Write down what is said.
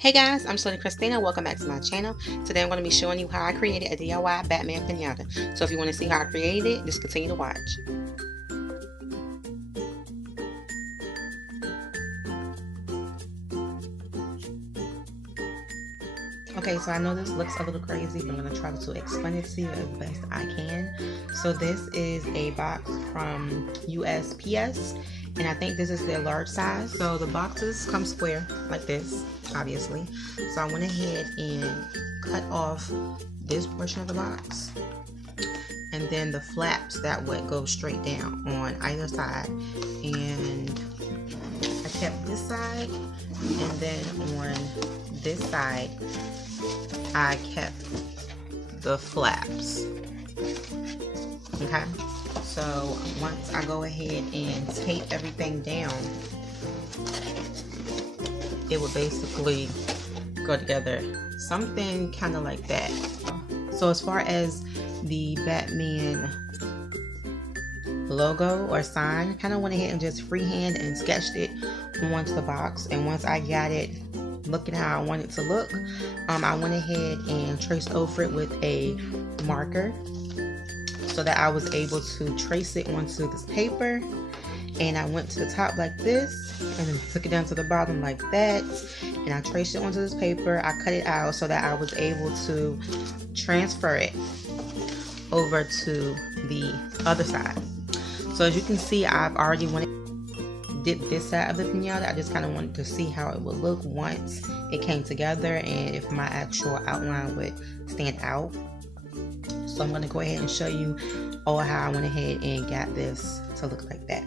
Hey guys, I'm Shalita Kristina. Welcome back to my channel. Today I'm going to be showing you how I created a DIY Batman pinata. So if you want to see how I created it, just continue to watch. Okay, so I know this looks a little crazy, but I'm going to try to explain it to you as best I can. So this is a box from USPS, and I think this is their large size. So the boxes come square like this, obviously. So I went ahead and cut off this portion of the box, and then the flaps that would go straight down on either side. And I kept this side, and then on this side I kept the flaps. Okay, so once I go ahead and tape everything down, it will basically go together, something kind of like that. So as far as the Batman logo or sign, kind of went ahead and just freehand and sketched it onto the box. And once I got it looking how I want it to look, I went ahead and traced over it with a marker so that I was able to trace it onto this paper. And I went to the top like this, and then took it down to the bottom like that, and I traced it onto this paper. I cut it out so that I was able to transfer it over to the other side. So as you can see, I've already did this side of the pinata. I just kind of wanted to see how it would look once it came together and if my actual outline would stand out. So I'm going to go ahead and show you how I went ahead and got this to look like that.